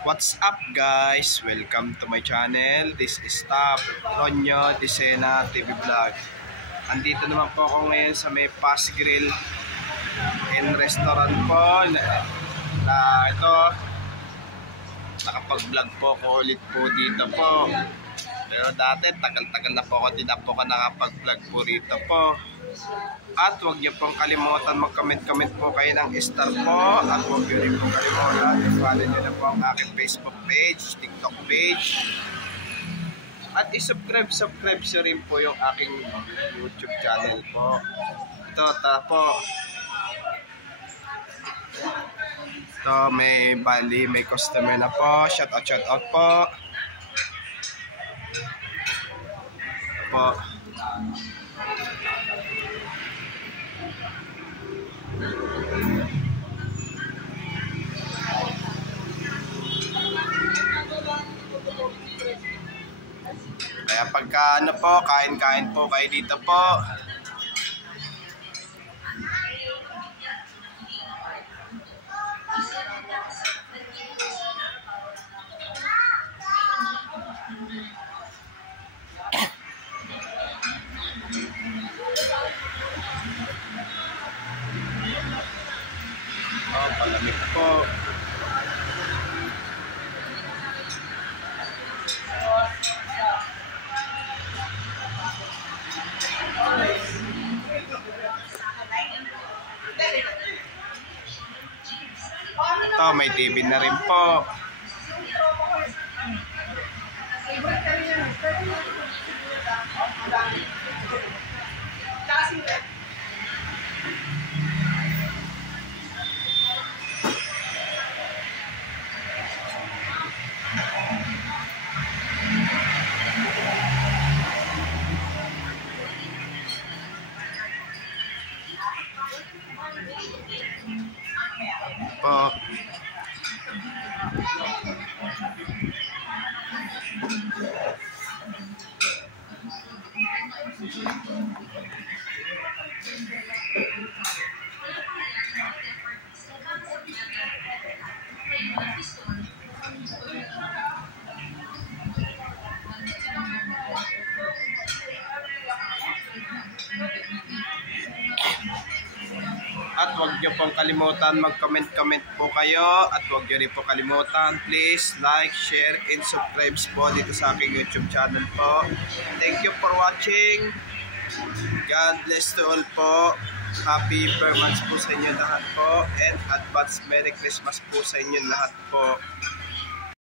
What's up guys? Welcome to my channel. This is Top Ronyo Disena TV Vlog. Andito naman po ako ngayon sa may Pas Grill and Restaurant po na ito. Nakapag-vlog po ako ulit po dito po. Pero dati tagal-tagal na po ako din na po nakapag-vlog po rito po. At huwag niyo pong kalimutan mag-comment po kayo ng star po. At huwag niyo rin pong kalimutan i-follow niyo na po ang aking Facebook page, TikTok page. At i-subscribe siya rin po yung aking YouTube channel po. Ito, po. Ito, may customer na po. Shout out po. Po. Kaya pagka ano po, kain po kayo dito po. Oh, palamig po. Ito, may TV na rin po. Po. At huwag niyo pong kalimutan mag-comment po kayo. At huwag niyo rin po kalimutan, please like, share, and subscribe po dito sa aking YouTube channel po. Thank you for watching. God bless to all po. Happy birthday po sa inyo lahat po. And advance Merry Christmas po sa inyo lahat po.